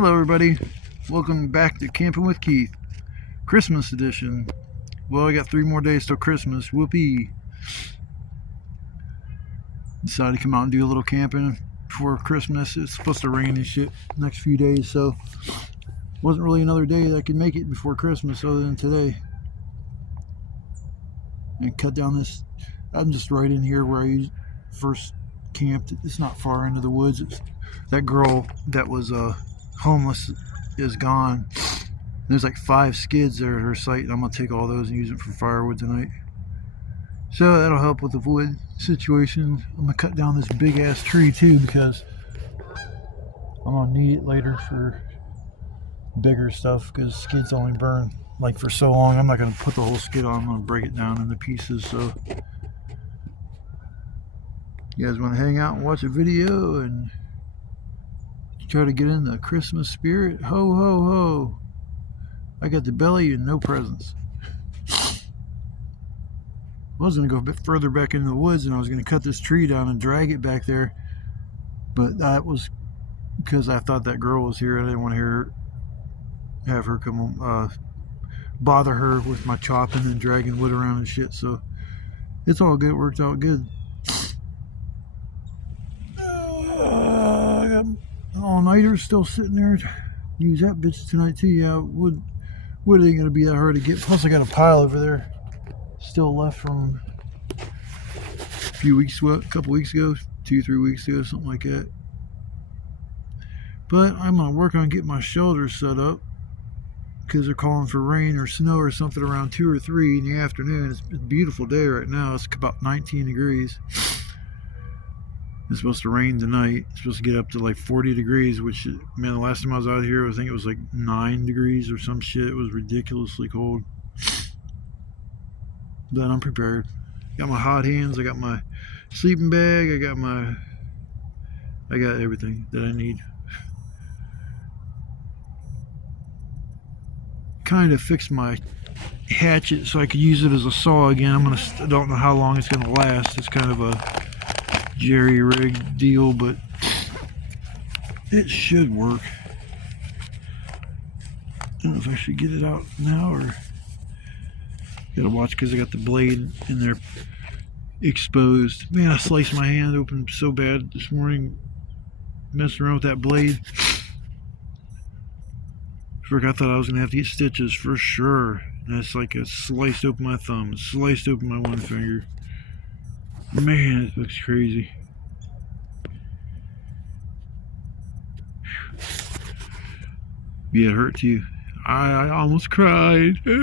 Hello everybody, welcome back to Camping with Keith, Christmas edition. Well, I got 3 more days till Christmas, whoopee. Decided to come out and do a little camping before Christmas. It's supposed to rain and shit next few days, so wasn't really another day that I could make it before Christmas other than today. And cut down this, I'm just right in here where I first camped. It's not far into the woods. That girl that was homeless is gone. There's like 5 skids there at her site, and I'm gonna take all those and use it for firewood tonight. So that'll help with the wood situation. I'm gonna cut down this big ass tree too because I'm gonna need it later for bigger stuff, because skids only burn like for so long. I'm not gonna put the whole skid on, I'm gonna break it down into pieces. So you guys want to hang out and watch a video and try to get in the Christmas spirit? Ho ho ho, I got the belly and no presents. I was going to go a bit further back into the woods, and I was going to cut this tree down and drag it back there, but that was because I thought that girl was here. I didn't want to have her come bother her with my chopping and dragging wood around and shit. So it's all good, it worked out good. I got all-nighters still sitting there. Use that bitch tonight too. Yeah, wood ain't gonna be that hard to get. Plus I got a pile over there still left from a couple weeks ago, 2-3 weeks ago, something like that. But I'm gonna work on getting my shelter set up, because they're calling for rain or snow or something around 2 or 3 in the afternoon. It's a beautiful day right now. It's about 19 degrees. It's supposed to rain tonight. It's supposed to get up to like 40 degrees, which, man, the last time I was out here, I think it was like 9 degrees or some shit. It was ridiculously cold. But I'm prepared. Got my hot hands, I got my sleeping bag, I got everything that I need. Kind of fixed my hatchet so I could use it as a saw again. I don't know how long it's gonna last. It's kind of a jerry-rigged deal, but it should work. I don't know if I should get it out now or gotta watch, because I got the blade in there exposed. Man, I sliced my hand open so bad this morning messing around with that blade. I thought I was gonna have to get stitches for sure. And it's like I sliced open my thumb, sliced open my one finger. Man, it looks crazy. Yeah, it hurt too. I almost cried. But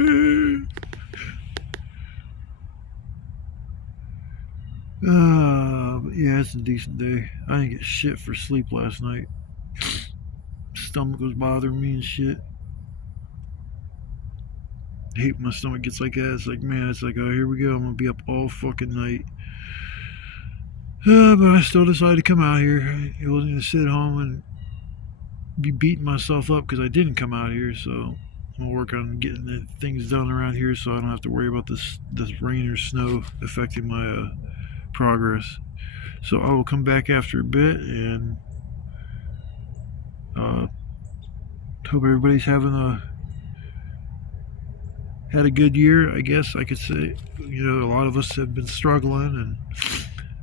yeah, it's a decent day. I didn't get shit for sleep last night. Stomach was bothering me and shit. I hate when my stomach gets like that. It's like, man, it's like, oh, here we go. I'm gonna be up all fucking night. But I still decided to come out here. I wasn't gonna sit at home and be beating myself up because I didn't come out here. So I'm gonna work on getting the things done around here so I don't have to worry about this rain or snow affecting my progress. So I will come back after a bit and hope everybody's had a good year, I guess I could say. You know, a lot of us have been struggling, and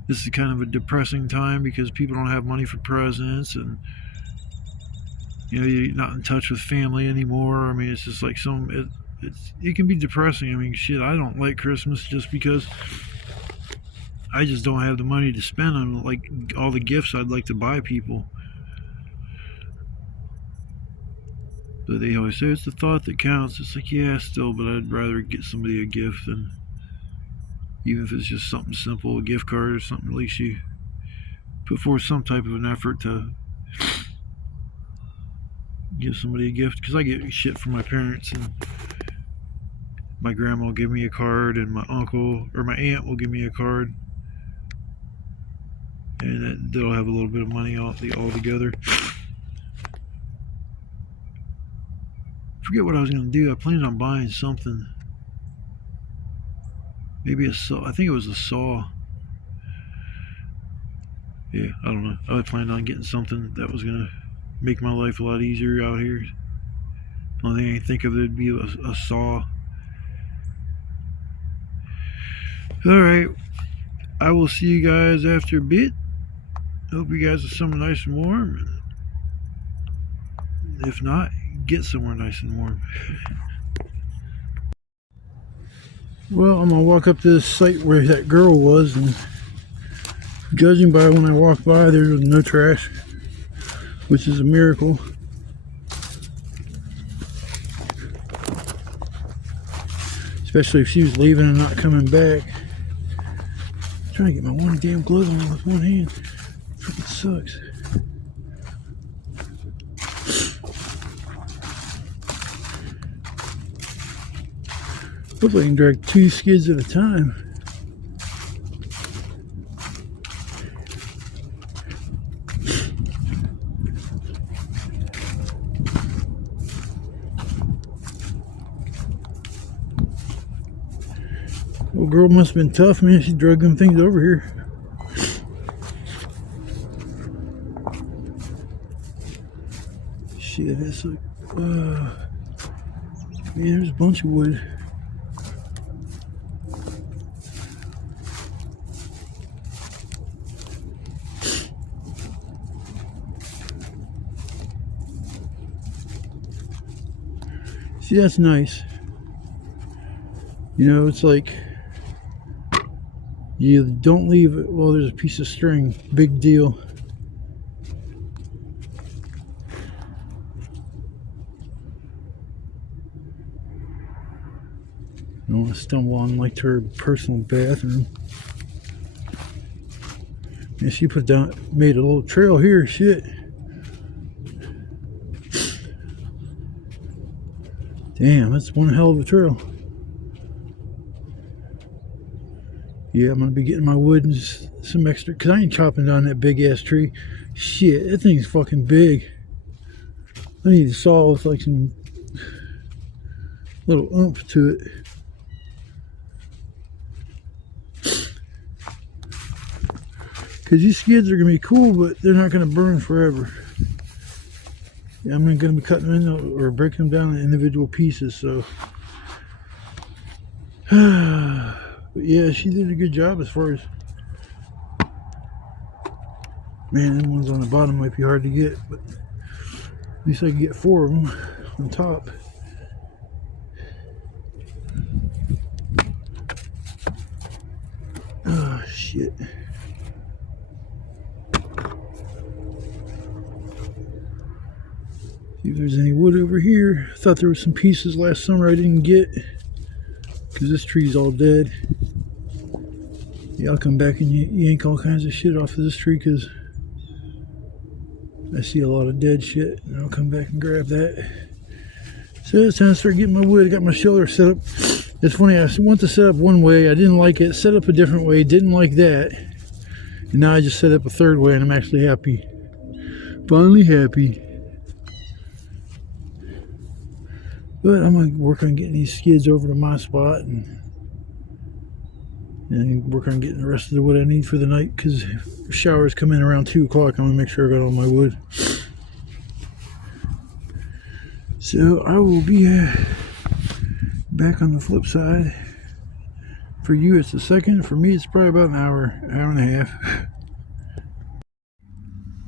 this is kind of a depressing time because people don't have money for presents, and you know, you're not in touch with family anymore. I mean, it's just like it can be depressing. I mean, shit, I don't like Christmas just because I just don't have the money to spend on like all the gifts I'd like to buy people. But they always say it's the thought that counts. It's like, yeah, still, but I'd rather get somebody a gift than, even if it's just something simple, a gift card or something. At least you put forth some type of an effort to give somebody a gift. Because I get shit from my parents, and my grandma will give me a card, and my uncle or my aunt will give me a card, and they'll have a little bit of money all together. Forget what I was going to do. I planned on buying something. Maybe a saw. I think it was a saw. Yeah, I don't know. I planned on getting something that was going to make my life a lot easier out here. The only thing I can think of would be a saw. Alright, I will see you guys after a bit. Hope you guys are somewhere nice and warm. If not, get somewhere nice and warm. Well, I'm gonna walk up to this site where that girl was, and judging by when I walked by, there was no trash, which is a miracle. Especially if she was leaving and not coming back. I'm trying to get my one damn glove on with one hand. Freaking sucks. Hopefully I can drag 2 skids at a time. Old girl must have been tough, man. She drug them things over here. Shit, that's like, man, there's a bunch of wood. See, that's nice. You know, it's like you don't leave it. Well, there's a piece of string. Big deal. I don't want to stumble on like to her personal bathroom. And she made a little trail here. Shit. Damn, that's one hell of a trail. Yeah, I'm gonna be getting my wood and some extra, cause I ain't chopping down that big ass tree. Shit, that thing's fucking big. I need to saw with like some little oomph to it. Cause these skids are gonna be cool, but they're not gonna burn forever. Yeah, I'm gonna be cutting them in or breaking them down in individual pieces. So, but yeah, she did a good job as far as. Man, them ones on the bottom might be hard to get, but at least I can get 4 of them on top. Oh shit. See if there's any wood over here. I thought there were some pieces last summer I didn't get because this tree's all dead. Yeah, I'll come back and yank all kinds of shit off of this tree because I see a lot of dead shit, and I'll come back and grab that. So it's time to start getting my wood. I got my shoulder set up. It's funny, I want to set up one way. I didn't like it. Set up a different way. Didn't like that. And now I just set up a third way, and I'm actually happy. Finally happy. But I'm going to work on getting these skids over to my spot and work on getting the rest of the wood I need for the night, because showers come in around 2 o'clock. I'm going to make sure I got all my wood. So I will be back on the flip side. For you it's a second. For me it's probably about an hour and a half.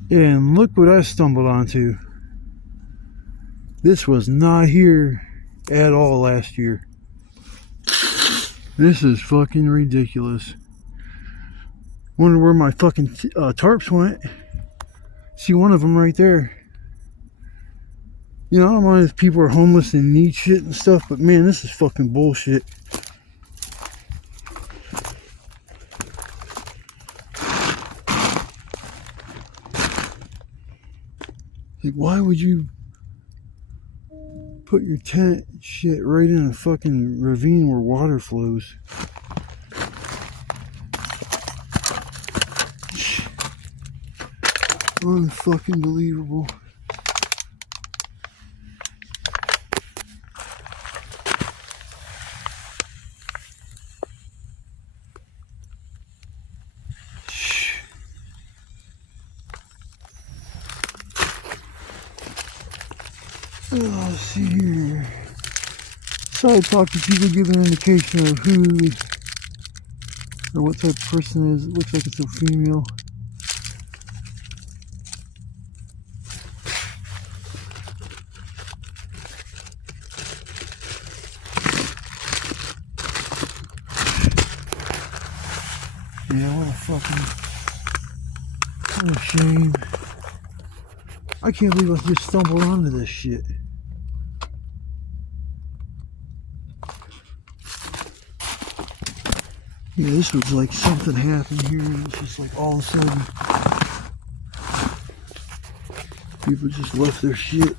And look what I stumbled onto. This was not here at all last year. This is fucking ridiculous. Wonder where my fucking tarps went. See one of them right there. You know, I don't mind if people are homeless and need shit and stuff, but man, this is fucking bullshit. Like, why would you put your tent shit right in a fucking ravine where water flows? Unfucking believable. Let's see here. Side talk to people give an indication of who or what type of person it is. It looks like it's a female. Yeah, what a shame. I can't believe I just stumbled onto this shit. Yeah, this was like something happened here. It's just like all of a sudden, people just left their shit.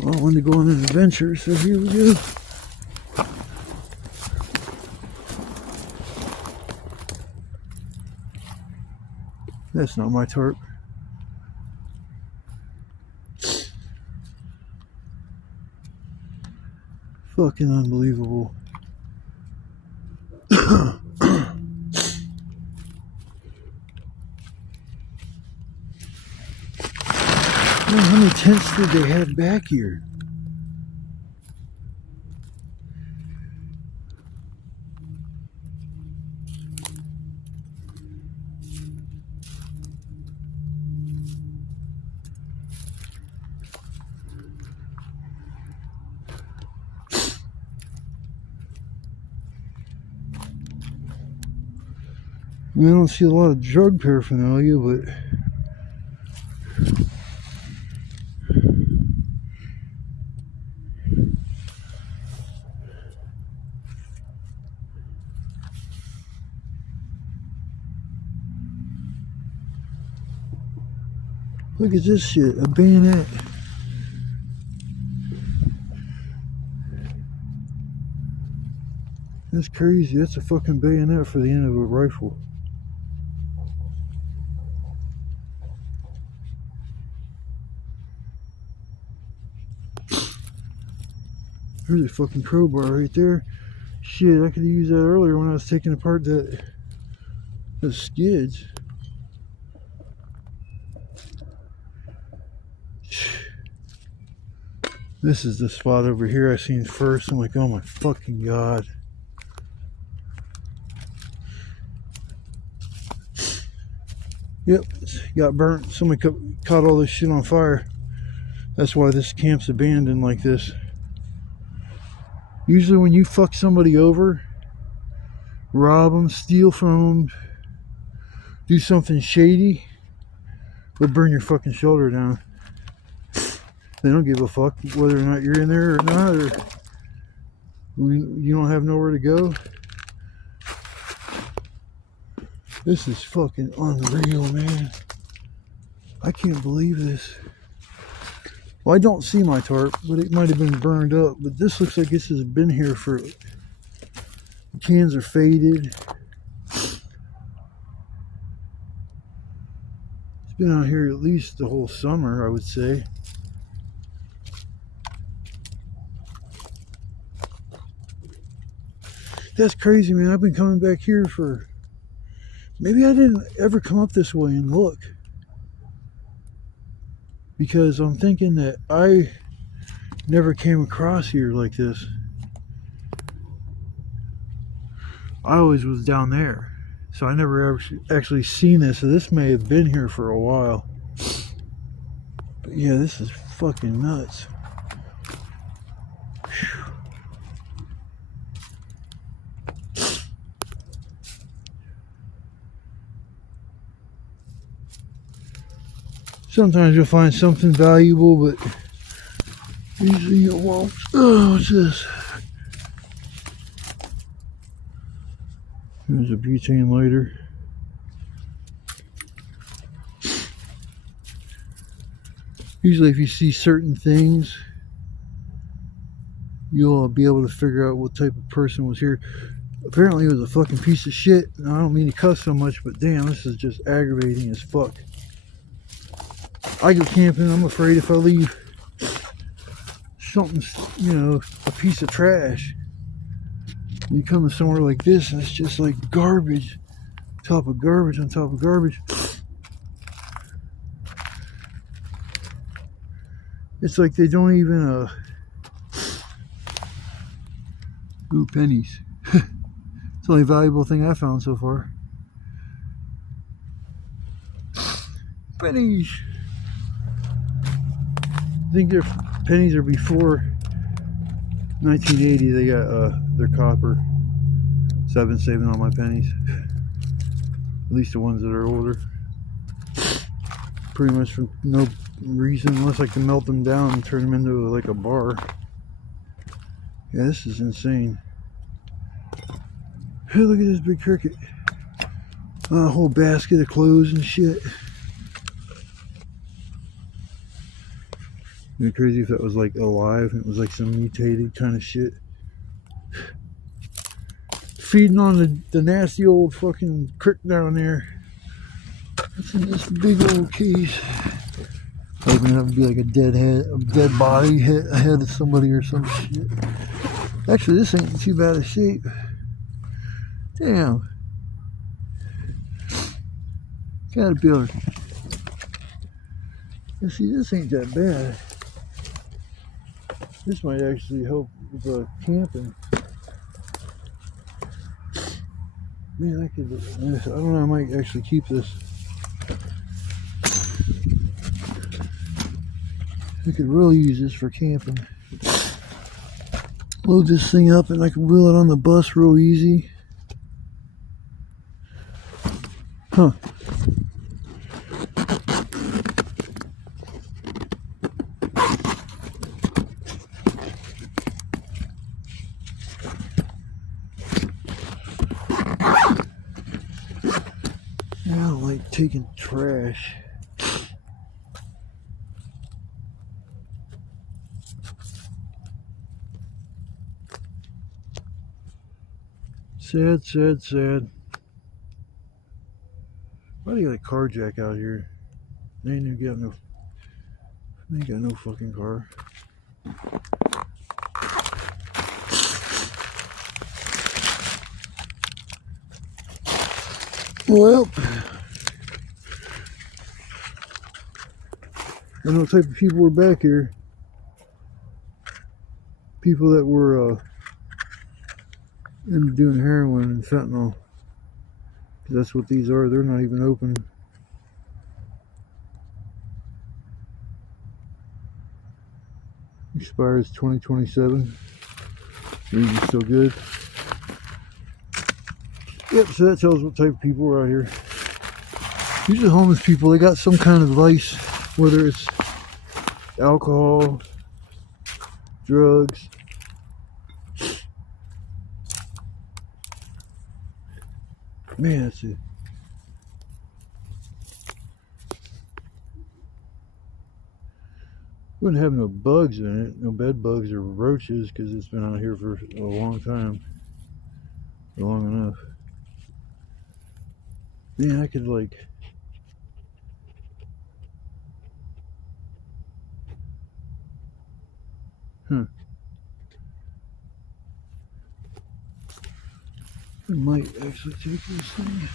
Well, I wanted to go on an adventure, so here we go. That's not my tarp. Fucking unbelievable. Man, how many tents did they have back here? I mean, I don't see a lot of drug paraphernalia, but look at this shit, a bayonet. That's crazy. That's a fucking bayonet for the end of a rifle. There's a fucking crowbar right there. Shit, I could have used that earlier when I was taking apart the skids. This is the spot over here I seen first. I'm like, oh my fucking god. Yep, got burnt. Somebody caught all this shit on fire. That's why this camp's abandoned like this. Usually when you fuck somebody over, rob them, steal from them, do something shady, they'll burn your fucking shoulder down. They don't give a fuck whether or not you're in there or not, or you don't have nowhere to go. This is fucking unreal, man. I can't believe this. Well, I don't see my tarp, but it might have been burned up. But this looks like this has been here for... The cans are faded. It's been out here at least the whole summer, I would say. That's crazy, man. I've been coming back here for... Maybe I didn't ever come up this way and look. Because I'm thinking that I never came across here like this. I always was down there. So I never ever actually seen this. So this may have been here for a while. But yeah, this is fucking nuts. Whew. Sometimes you'll find something valuable, but usually you won't. Oh, what's this? There's a butane lighter. Usually if you see certain things, you'll be able to figure out what type of person was here. Apparently it was a fucking piece of shit. Now, I don't mean to cuss so much, but damn, this is just aggravating as fuck. I go camping, I'm afraid if I leave something, you know, a piece of trash, you come to somewhere like this and it's just like garbage, top of garbage on top of garbage. It's like they don't even ooh, pennies. It's the only valuable thing I found so far. Pennies. I think their pennies are before 1980. They got their copper. So I've been saving all my pennies. At least the ones that are older. Pretty much for no reason unless I can melt them down and turn them into like a bar. Yeah, this is insane. Hey, look at this big cricket. A whole basket of clothes and shit. It'd be crazy if that was like alive. It was like some mutated kind of shit. Feeding on the nasty old fucking crick down there. What's in this big old case? Hoping that would be like a dead head, a dead body head of somebody or some shit. Actually, this ain't in too bad a shape. Damn. Gotta be able to... Let's see, this ain't that bad. This might actually help with camping. Man, I don't know, I might actually keep this. I could really use this for camping. Load this thing up and I can wheel it on the bus real easy. Huh. I don't like taking trash. Sad, sad, sad. Why do you got a car jack out here? They ain't even got no. They ain't got no fucking car. Well, I know what type of people were back here. People that were into doing heroin and fentanyl. Because that's what these are. They're not even open. Expires 2027. Reading's still good. Yep, so that tells what type of people are out here. Usually homeless people, they got some kind of vice, whether it's alcohol, drugs. Man, that's it. Wouldn't have no bugs in it, no bed bugs or roaches, because it's been out here for a long time. Long enough. Man, I could like... Huh. I might actually take this thing.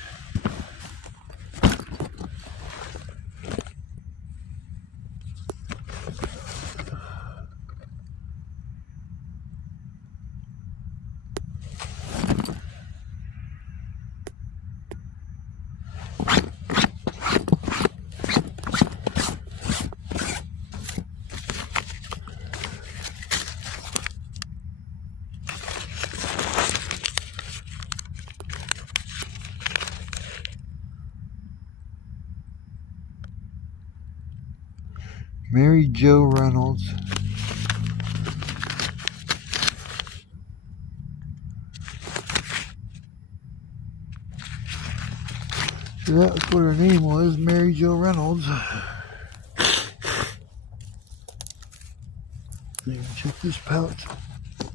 Mary Jo Reynolds. So that's what her name was, Mary Jo Reynolds. Check this pouch.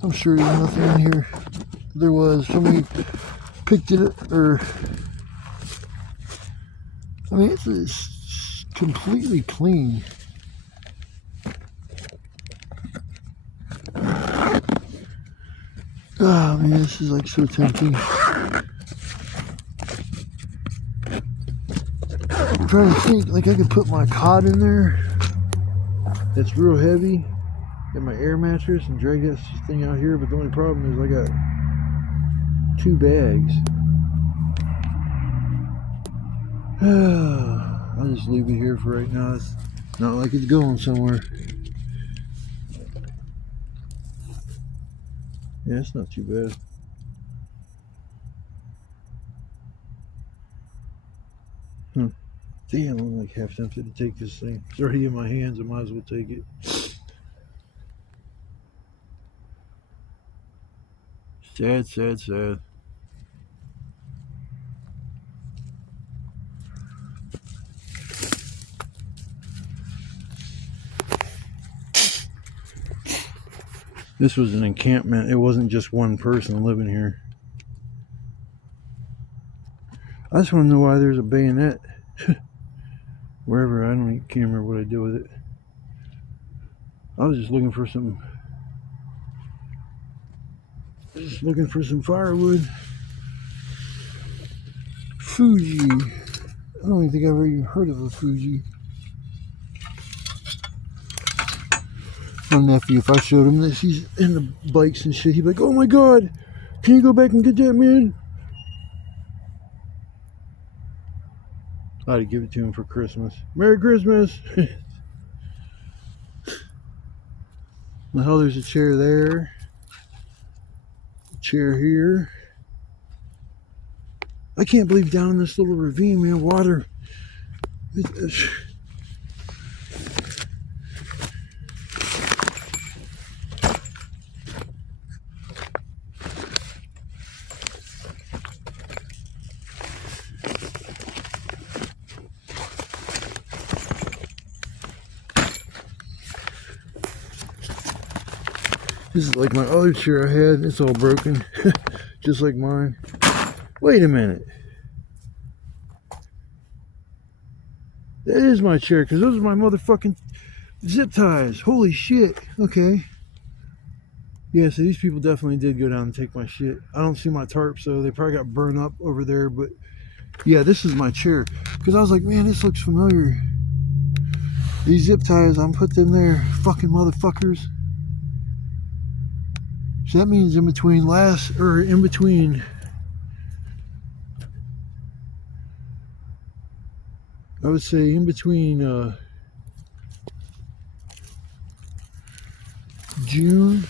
I'm sure there's nothing in here. There was. Somebody picked it up, or... I mean, it's completely clean. Oh man, this is like so tempting. I'm trying to think, like I could put my cod in there. It's real heavy in my air mattress and drag this thing out here, but the only problem is I got 2 bags. I'll just leave it here for right now. It's not like it's going somewhere. Yeah, it's not too bad. Damn, I'm like half tempted to take this thing. It's already in my hands, I might as well take it. Sad, sad, sad. This was an encampment. It wasn't just one person living here. I just want to know why there's a bayonet wherever. I can't remember what I did with it. I was just looking for some firewood. Fuji. I don't even think I've ever even heard of a Fuji. My nephew, if I showed him this, he's in the bikes and shit, he'd be like, oh my god, can you go back and get that, man? I'd give it to him for Christmas. Merry Christmas! The hell, there's a chair there. A chair here. I can't believe down in this little ravine, man, water. This is like my other chair I had. It's all broken. Just like mine. Wait a minute. That is my chair, because those are my motherfucking zip ties. Holy shit. Okay. Yeah, so these people definitely did go down and take my shit. I don't see my tarp, so they probably got burned up over there. But yeah, this is my chair. Because I was like, man, this looks familiar. These zip ties, I'm put them there. Fucking motherfuckers. So that means in between I would say in between June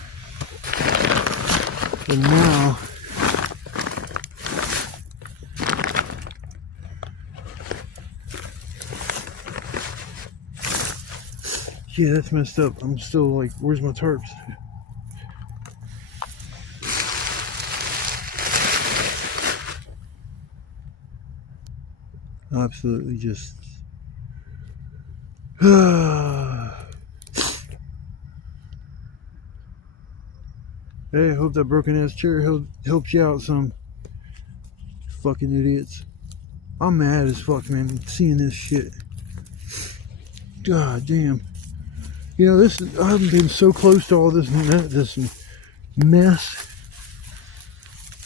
and now. Yeah, that's messed up. I'm still like, where's my tarps? Absolutely just hey, I hope that broken ass chair helps you out some. Fucking idiots. I'm mad as fuck, man, seeing this shit. God damn. You know, I haven't been so close to all this mess.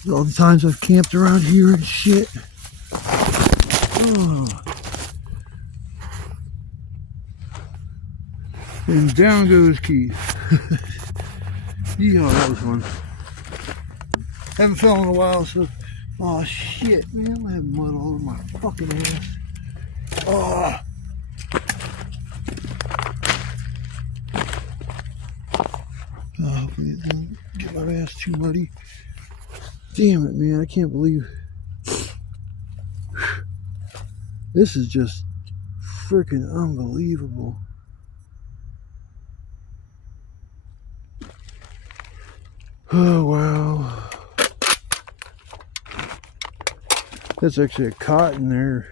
All the times I've camped around here and shit. Oh. And down goes Keith. Yeah, that was fun. Haven't fell in a while, so. Oh shit, man, I'm having mud all over my fucking ass. Oh. Hopefully it doesn't get my ass too muddy. Damn it, man, I can't believe. This is just freaking unbelievable. Oh, wow. That's actually a cot in there.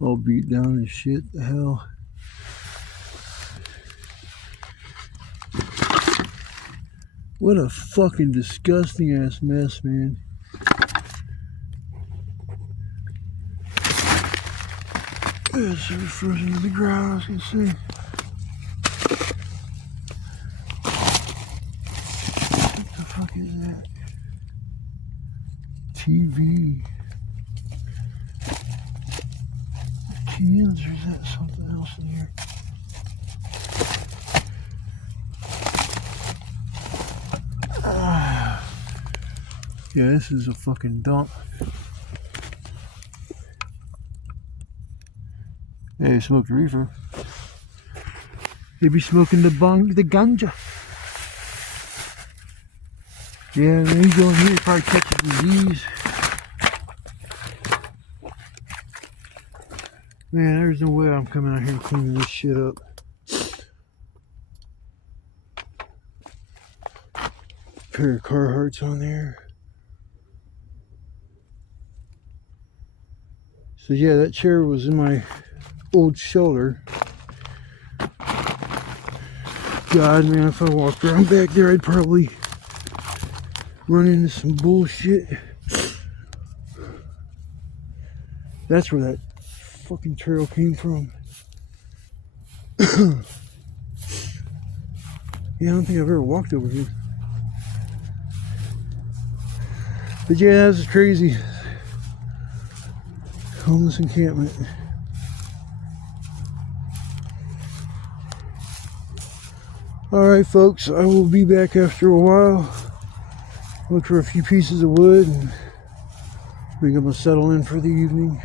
All beat down and shit. The hell. What a fucking disgusting ass mess, man. It's frozen to the ground, as you can see. What the fuck is that? TV. cans, or is that something else in here? Yeah, this is a fucking dump. Hey, smoked reefer. They be smoking the ganja. Yeah, when you go in here, you probably catch a disease. Man, there's no way I'm coming out here and cleaning this shit up. Pair of Carhartts on there. So yeah, that chair was in my old shelter. God, man, if I walked around back there, I'd probably run into some bullshit. That's where that fucking trail came from. Yeah, I don't think I've ever walked over here. But yeah, this is crazy. Homeless encampment. Alright folks, I will be back after a while. Look for a few pieces of wood and we're gonna settle in for the evening.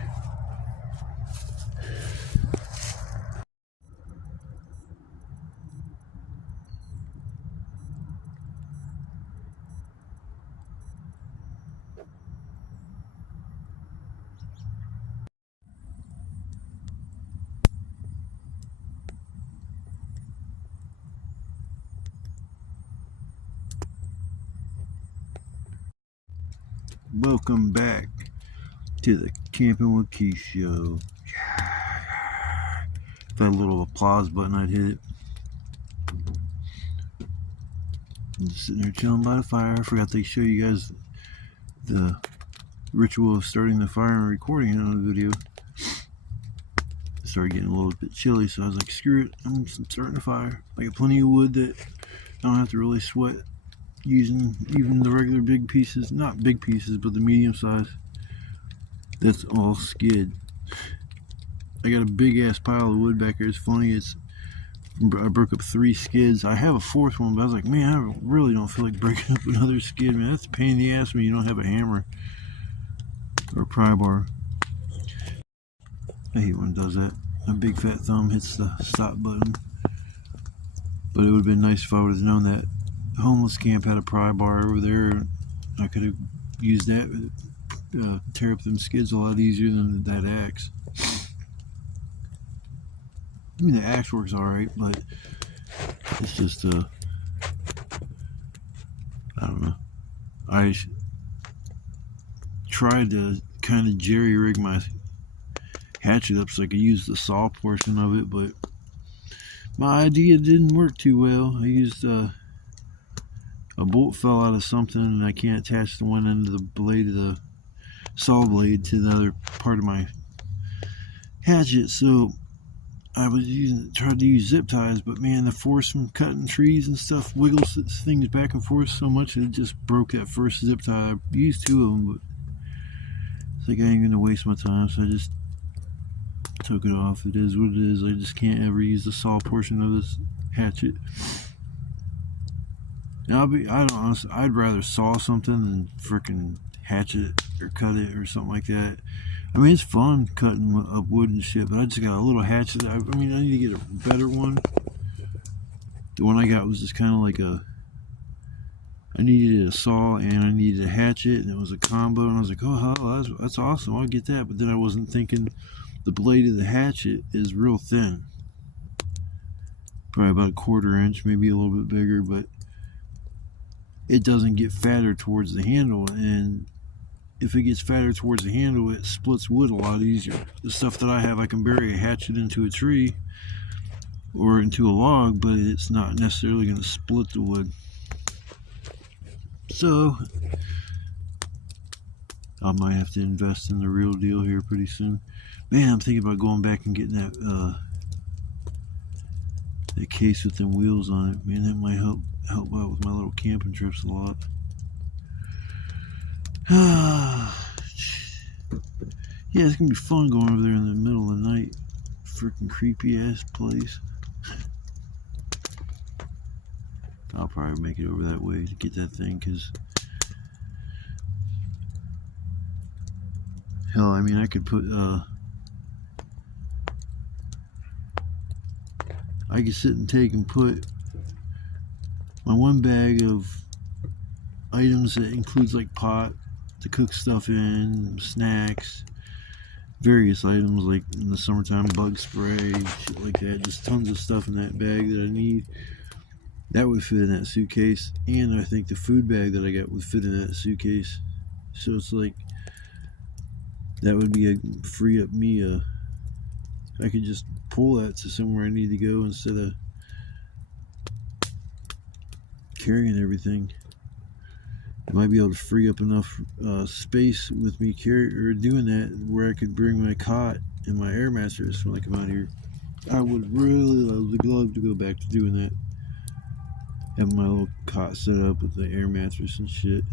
Welcome back to the Camping with Keith show. If I had a little applause button, I'd hit it. I'm just sitting here chilling by the fire. I forgot to show you guys the ritual of starting the fire and recording it on the video. It started getting a little bit chilly, so I was like, screw it, I'm starting the fire. I got plenty of wood that I don't have to really sweat using even the regular big pieces. Not big pieces, but the medium size. That's all skid. I got a big ass pile of wood back here. It's funny, I broke up 3 skids. I have a 4th one, but I was like, man, I really don't feel like breaking up another skid, man. That's a pain in the ass when you don't have a hammer or a pry bar. I hate when it does that. My big fat thumb hits the stop button. But it would have been nice if I would have known that homeless camp had a pry bar over there. I could have used that, tear up them skids a lot easier than that axe. I mean, the axe works alright, but it's just, I don't know. I tried to kind of jerry-rig my hatchet up so I could use the saw portion of it, but my idea didn't work too well. I used, a bolt fell out of something, and I can't attach the one end of the blade of the saw blade to the other part of my hatchet, so I was tried to use zip ties, but man, the force from cutting trees and stuff wiggles things back and forth so much that it just broke that first zip tie. I used 2 of them, but it's like I ain't gonna waste my time, so I just took it off. It is what it is. I just can't ever use the saw portion of this hatchet. Now, I'd rather saw something than freaking hatchet or cut it or something like that. I mean, it's fun cutting up wood and shit, but I just got a little hatchet. I mean, I need to get a better one. The one I got was just kind of like I needed a saw and I needed a hatchet, and it was a combo, and I was like, oh, hell, that's awesome, I'll get that. But then I wasn't thinking the blade of the hatchet is real thin. Probably about a 1/4 inch, maybe a little bit bigger, but it doesn't get fatter towards the handle, and if it gets fatter towards the handle, it splits wood a lot easier. The stuff that I have, I can bury a hatchet into a tree or into a log, but it's not necessarily going to split the wood. So I might have to invest in the real deal here pretty soon. Man, I'm thinking about going back and getting that case with them wheels on it. Man, that might help out with my little camping trips a lot. Yeah, it's gonna be fun going over there in the middle of the night. freaking creepy ass place. I'll probably make it over that way to get that thing, because hell, I mean, I could put I could sit and take and put my one bag of items that includes like pot to cook stuff in, snacks, various items like in the summertime, bug spray, shit like that, just tons of stuff in that bag that I need. That would fit in that suitcase, and I think the food bag that I got would fit in that suitcase. So it's like, that would be free up me. I could just pull that to somewhere I need to go instead of carrying everything. I might be able to free up enough space with me doing that, where I could bring my cot and my air mattress when I come out here. I would really love to go back to doing that. Have my little cot set up with the air mattress and shit.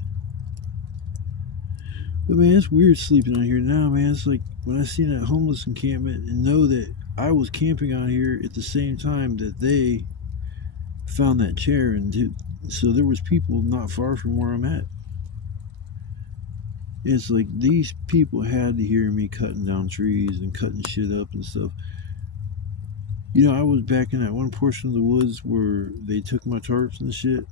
But man, it's weird sleeping out here now, man. It's like when I see that homeless encampment and know that I was camping out here at the same time that they found that chair, and so there was people not far from where I'm at. It's like these people had to hear me cutting down trees and cutting shit up and stuff. You know, I was back in that one portion of the woods where they took my tarps and shit,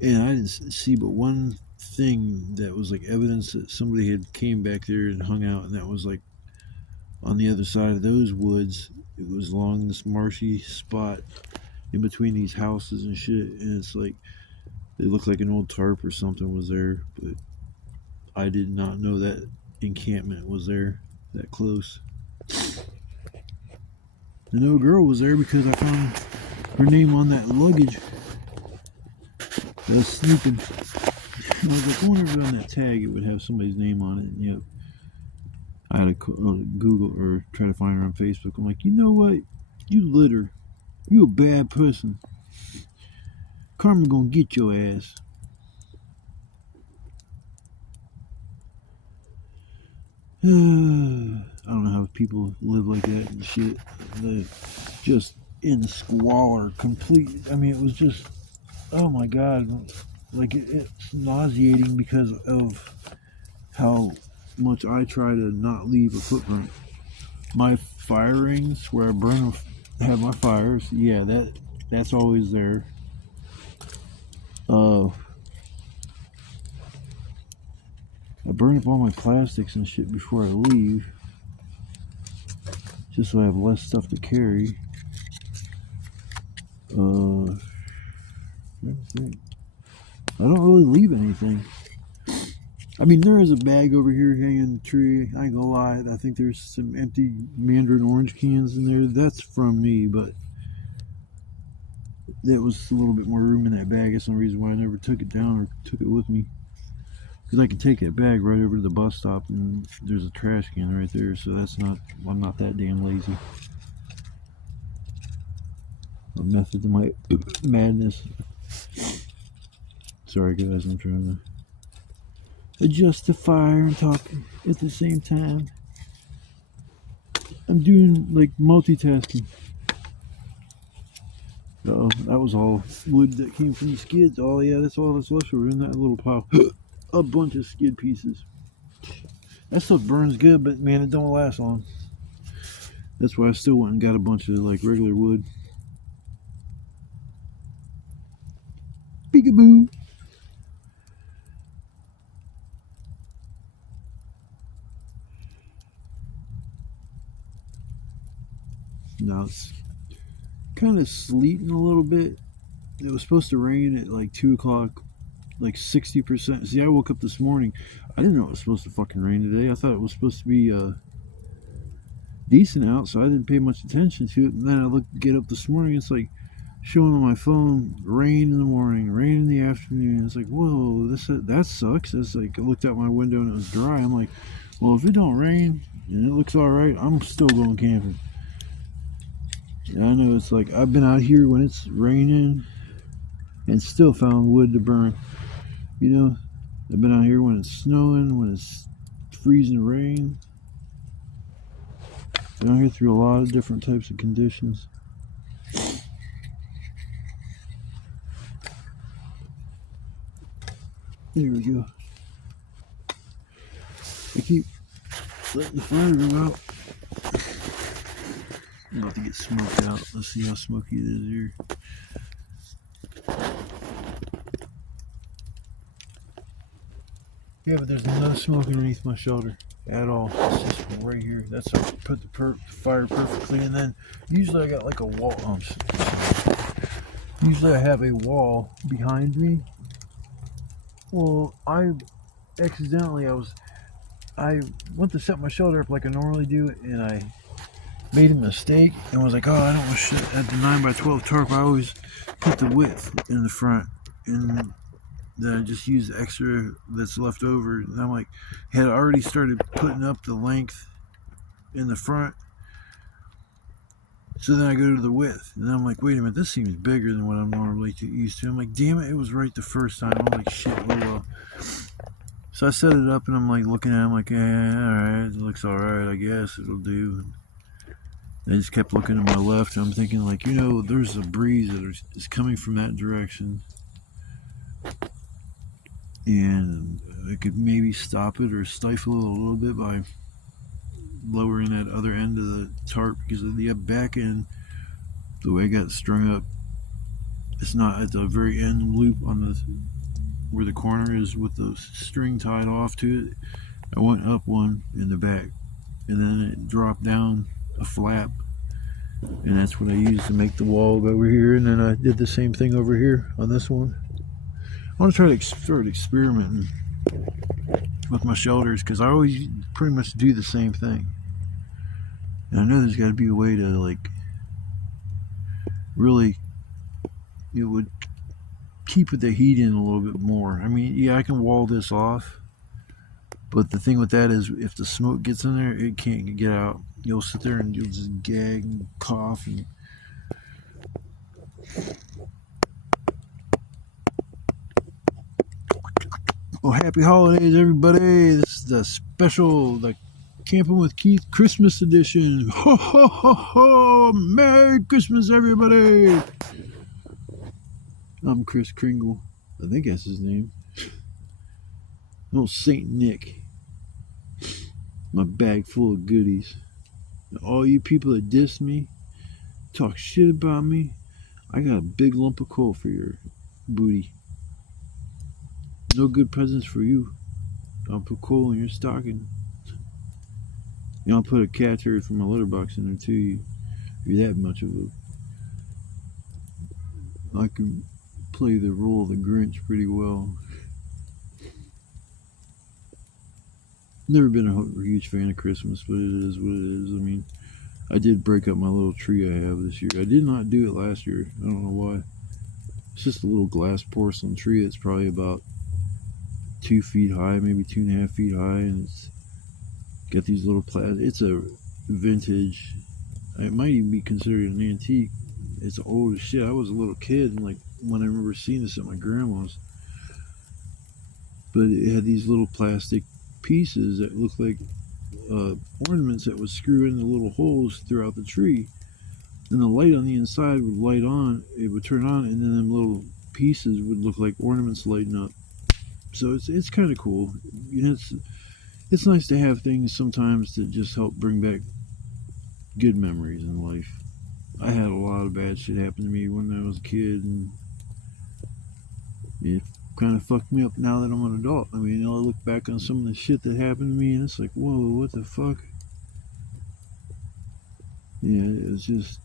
and I didn't see but one thing that was like evidence that somebody had came back there and hung out, and that was like on the other side of those woods. It was along this marshy spot in between these houses and shit, and it's like it looked like an old tarp or something was there, but I did not know that encampment was there that close. The no girl was there because I found her name on that luggage. I was snooping. I was like, I wonder if on that tag it would have somebody's name on it. And yep. I had to Google or try to find her on Facebook. I'm like, you know what? You litter. You a bad person. Karma gonna get your ass. I don't know how people live like that and shit. They're just in squalor, complete. I mean, it was just, oh my god, like it's nauseating because of how much I try to not leave a footprint. My fire rings where I have my fires, yeah, that's always there. I burn up all my plastics and shit before I leave, just so I have less stuff to carry. I don't really leave anything. I mean, there is a bag over here hanging in the tree. I ain't gonna lie, I think there's some empty Mandarin orange cans in there. That's from me, but there was a little bit more room in that bag. That's the reason why I never took it down or took it with me. Because I could take that bag right over to the bus stop and there's a trash can right there, so I'm not that damn lazy. A method to my madness. Sorry guys, I'm trying to adjust the fire and talk at the same time. I'm doing like multitasking. That was all wood that came from the skids. Oh yeah, that's all that's left over in that little pile. A bunch of skid pieces. That stuff burns good, but man, it don't last long. That's why I still went and got a bunch of like regular wood. Peekaboo. Now it's kind of sleeting a little bit. It was supposed to rain at like 2 o'clock, like 60%. See, I woke up this morning. I didn't know it was supposed to fucking rain today. I thought it was supposed to be decent out, so I didn't pay much attention to it. And then I get up this morning, it's like showing on my phone, rain in the morning, rain in the afternoon. It's like, whoa, that sucks. It's like I looked out my window and it was dry. I'm like, well, if it don't rain and it looks all right, I'm still going camping. And I know it's like I've been out here when it's raining and still found wood to burn. You know, I've been out here when it's snowing, when it's freezing rain. Been out here through a lot of different types of conditions. There we go. I keep letting the fire go out. I'm about to get smoked out. Let's see how smoky it is here. Yeah, but there's no smoke underneath my shoulder at all. It's just right here. That's how I put the fire perfectly. And then usually I got like a wall. Usually I have a wall behind me. Well, I went to set my shoulder up like I normally do, and I made a mistake and was like, oh, I don't want to shoot at the 9x12 tarp. I always put the width in the front, and then I just use the extra that's left over. And I'm like, had already started putting up the length in the front. So then I go to the width, and I'm like, wait a minute, this seems bigger than what I'm normally used to. I'm like, damn it, it was right the first time. I'm like, shit, well. So I set it up, and I'm like looking at it, I'm like, alright, it looks alright, I guess it'll do. And I just kept looking to my left, and I'm thinking like, there's a breeze that is coming from that direction. And I could maybe stop it or stifle it a little bit by lowering that other end of the tarp, because of the back end, the way I got strung up, it's not at the very end loop on where the corner is with the string tied off to it. I went up one in the back, and then it dropped down a flap, and that's what I used to make the wall over here. And then I did the same thing over here on this one. I want to try to start experimenting with my shoulders, because I always pretty much do the same thing. And I know there's got to be a way to like really, would keep the heat in a little bit more. I mean, yeah, I can wall this off, but the thing with that is if the smoke gets in there, it can't get out. You'll sit there and you'll just gag and cough. And well, happy holidays, everybody. This is the special, Camping with Keith Christmas edition. Ho, ho, ho, ho. Merry Christmas, everybody. I'm Chris Kringle. I think that's his name. Oh, Saint Nick. My bag full of goodies. All you people that diss me, talk shit about me, I got a big lump of coal for your booty. No good presents for you. I'll put coal in your stocking. And I'll put a cat turd from my litter box in there too. You're that much of I can play the role of the Grinch pretty well. Never been a huge fan of Christmas, but it is what it is. I mean, I did break up my little tree I have this year. I did not do it last year. I don't know why. It's just a little glass porcelain tree that's probably about 2 feet high, maybe 2.5 feet high, and it's got these little it's a vintage. It might even be considered an antique. It's old as shit. I was a little kid, and like when I remember seeing this at my grandma's, but it had these little plastic pieces that looked like ornaments that would screw into little holes throughout the tree, and the light on the inside would light on. It would turn on, and then them little pieces would look like ornaments lighting up. So it's kind of cool. It's nice to have things sometimes that just help bring back good memories in life. I had a lot of bad shit happen to me when I was a kid, and it kind of fucked me up now that I'm an adult. I mean, I look back on some of the shit that happened to me, and it's like, whoa, what the fuck? Yeah, it's just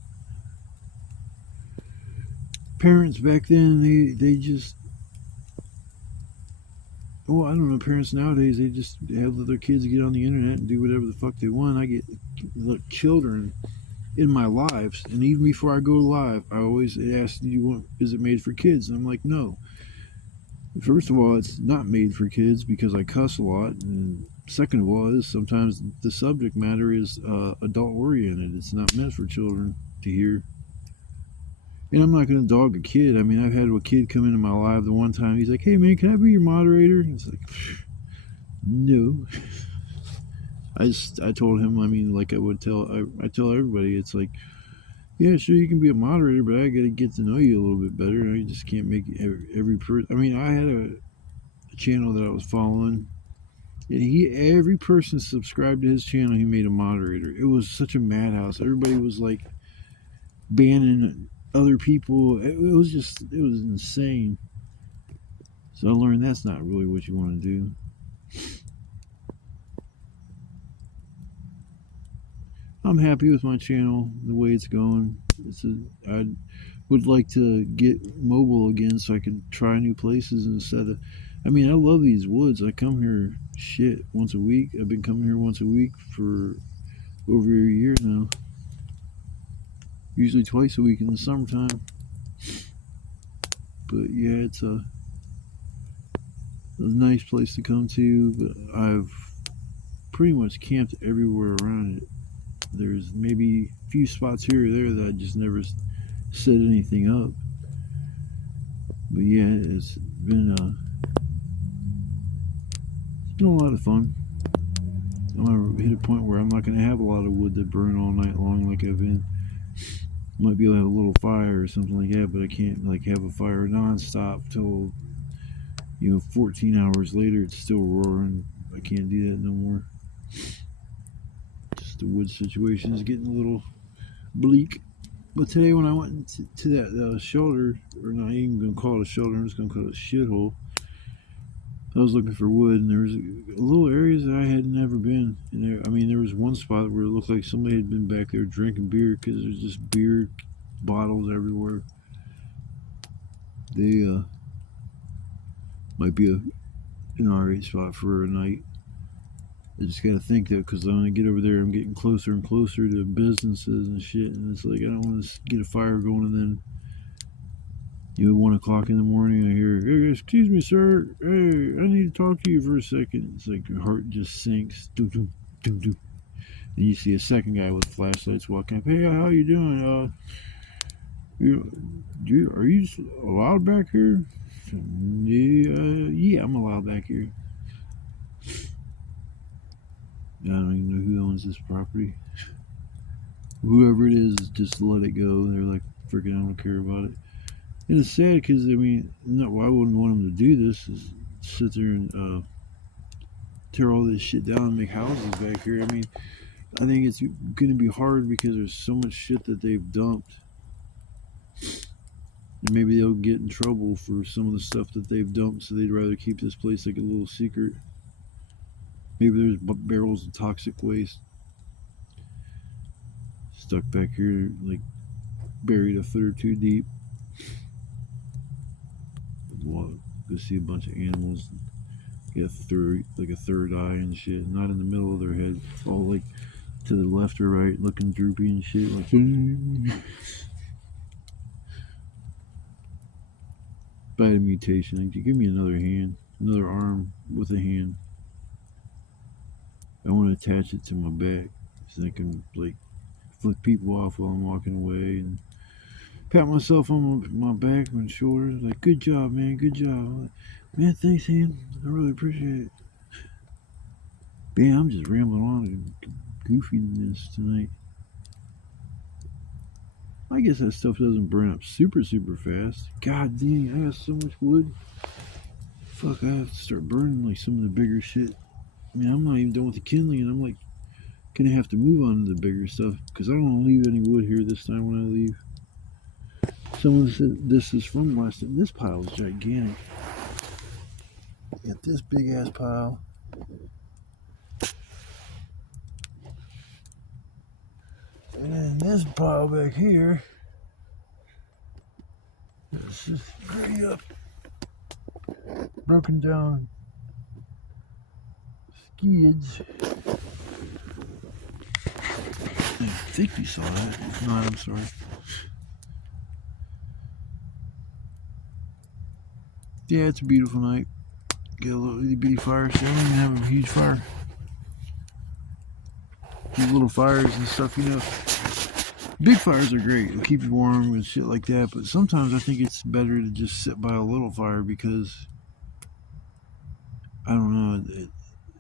parents back then. They just, well, I don't know. Parents nowadays, they just have their kids get on the internet and do whatever the fuck they want. I get children in my lives, and even before I go live, I always ask, is it made for kids? And I'm like, no. First of all, it's not made for kids because I cuss a lot, and second of all, is sometimes the subject matter is adult oriented. It's not meant for children to hear. And I'm not going to dog a kid. I mean, I've had a kid come into my live the one time. He's like, hey man, can I be your moderator? And it's like, no. I told him, I mean, like I would tell, I tell everybody, it's like, yeah, sure, you can be a moderator, but I got to get to know you a little bit better. I just can't make every person. I mean, I had a channel that I was following, and every person subscribed to his channel, he made a moderator. It was such a madhouse. Everybody was like banning other people. It was just, it was insane. So I learned that's not really what you want to do. I'm happy with my channel, the way it's going. I would like to get mobile again so I can try new places instead of. I mean, I love these woods. I come here once a week. I've been coming here once a week for over a year now. Usually twice a week in the summertime. But yeah, it's a nice place to come to. But I've pretty much camped everywhere around it. There's maybe a few spots here or there that I just never set anything up. But yeah, it's been a lot of fun. I'm gonna hit a point where I'm not gonna have a lot of wood that burn all night long like I've been. Might be able to have a little fire or something like that, but I can't like have a fire nonstop till 14 hours later it's still roaring. I can't do that no more. Just the wood situation is getting a little bleak. But today when I went to that shelter, or not even gonna call it a shelter, I'm just gonna call it a shithole. I was looking for wood, and there was a little areas that I had never been. And there was one spot where it looked like somebody had been back there drinking beer because there's just beer bottles everywhere. They might be an alright spot for a night. I just gotta think that because when I get over there, I'm getting closer and closer to businesses and shit, and it's like I don't want to get a fire going and then 1 o'clock in the morning, I hear, "Hey, excuse me, sir. Hey, I need to talk to you for a second." It's like your heart just sinks. Doo doo doo doo. And you see a second guy with flashlights walking up. "Hey, how you doing? Are you allowed back here?" Yeah, I'm allowed back here. I don't even know who owns this property. Whoever it is, just let it go. They're like, freaking, I don't care about it. And it's sad because, I mean, why I wouldn't want them to do this is sit there and tear all this shit down and make houses back here. I mean, I think it's going to be hard because there's so much shit that they've dumped. And maybe they'll get in trouble for some of the stuff that they've dumped, so they'd rather keep this place like a little secret. Maybe there's barrels of toxic waste stuck back here, like buried a foot or two deep. Go see a bunch of animals get a third eye and shit, not in the middle of their head, all like to the left or right, looking droopy and shit, like. Bad mutation. Like, you give me another hand, another arm with a hand. I want to attach it to my back so I can like flick people off while I'm walking away and pat myself on my back and shoulders. Like, good job, man. Good job. Like, man, thanks, man. I really appreciate it. Man, I'm just rambling on and goofiness tonight. I guess that stuff doesn't burn up super fast. God dang, I got so much wood. Fuck, I have to start burning like some of the bigger shit. I mean, I'm not even done with the kindling, and I'm like gonna have to move on to the bigger stuff because I don't want to leave any wood here this time when I leave. Someone said this is from last time. This pile is gigantic. Got this big ass pile. And then this pile back here. It's just straight up broken down skids. I think you saw that. If not, I'm sorry. Yeah, it's a beautiful night. Get a little itty bitty fire. So I don't even have a huge fire. These little fires and stuff, big fires are great. They'll keep you warm and shit like that. But sometimes I think it's better to just sit by a little fire because I don't know.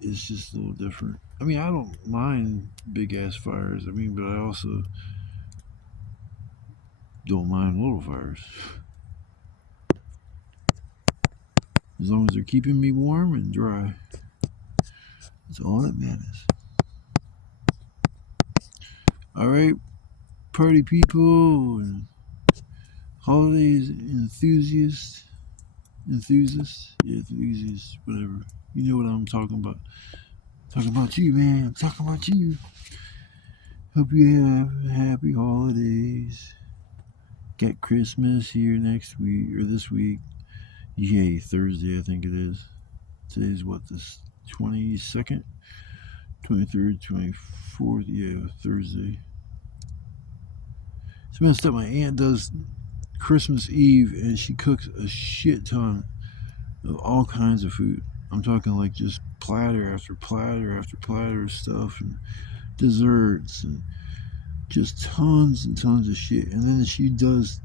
it's just a little different. I mean, I don't mind big ass fires. I mean, but I also don't mind little fires. As long as they're keeping me warm and dry. That's all that matters. Alright, party people and holidays enthusiasts. Enthusiasts, whatever. You know what I'm talking about. Talking about you, man. I'm talking about you. Hope you have happy holidays. Got Christmas here next week, or this week. Yay, Thursday, I think it is. Today's what, this 22nd? 23rd, 24th, yeah, Thursday. It's messed up. My aunt does Christmas Eve, and she cooks a shit ton of all kinds of food. I'm talking like just platter after platter after platter of stuff, and desserts, and just tons and tons of shit. And then she does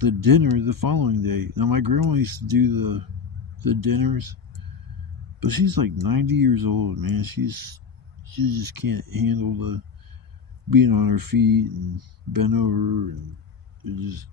the dinner the following day. Now my grandma used to do the dinners, but she's like 90 years old, man. She just can't handle the being on her feet and bent over, and it just